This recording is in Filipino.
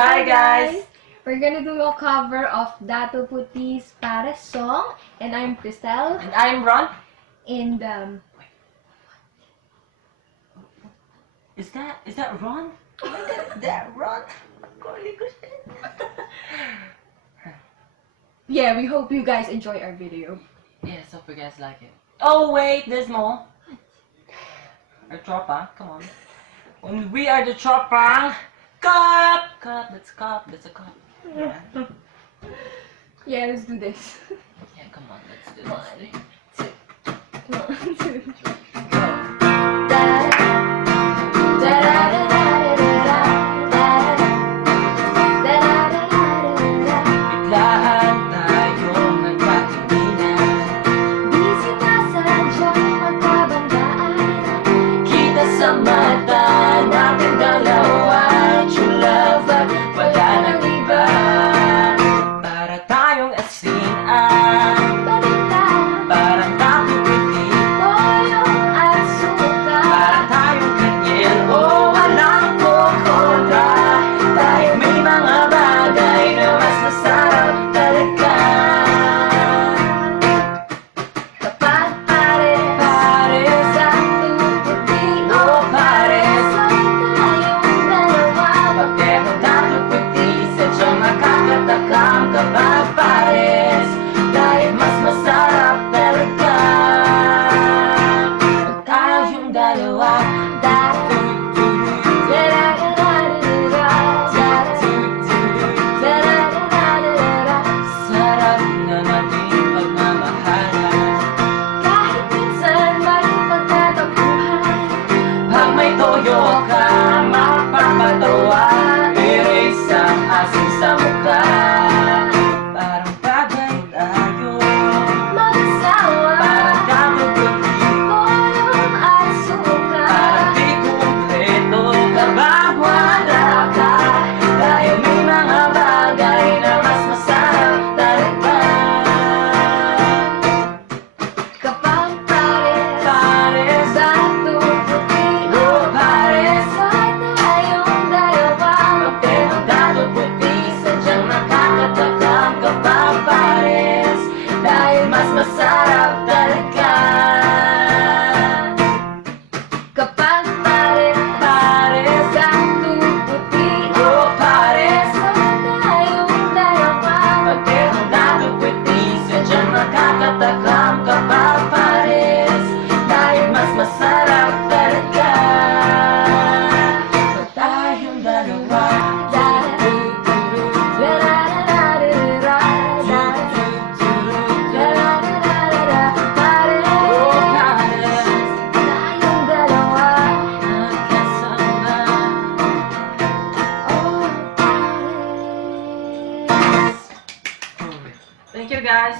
Hi guys! We're gonna do a cover of Dato Puti's Pares song, and I'm Cristel. And I'm Ron. And Is that Ron? That Ron? yeah, we hope you guys enjoy our video. Yes, hope you guys like it. Oh wait, there's more. Our tropa, come on. When we are the tropa, cup, let's cup, that's a cup. Yeah. Yeah, let's do this. Yeah, come on, let's do this. 1, 2, 3, Biglaan tayong nagpatinginan. Busy na sadyang magkabanggaan. Kita sa mata natin dalawa, true love at wala nang iba. Para tayong asinan, Balita, parang napuputi. toyong at suka. Para tayong kanyel o walang kokoda. Dahil may mga bagay na mas masarap talaga. Kapag pares Pares, ang tuputi o pares, tayong dalawa. pagtemo napuputi, sadyang makakatakam kapag pares. Dahil mas masarap talaga. Pag tayong dalawa, sarap na nating pagmamahalan. Kahit minsan may pagtatampuhan, Pag may toyo ka, mapapatawa. Erase ang asin sa mukha. Parang bagay tayo, mag-asawa, parang damuguti, toyong at suka. parang di kumpleto kapag wala ka. Dahil may mga bagay na mas masarap talaga. Kapag pares Pares, ang tuputi o pares, tayong dalawa. pagtemo dato puti, sadyang nakakatakam kapag pares. Dahil mas masarap talaga. Kapag pares Pares, ang tuputi o pares, tayong dalawa. pagtemo dato puti, sadyang nakakatakam kapag pares. Dahil mas masarap talaga. Pag tayong dalawa, thank you guys.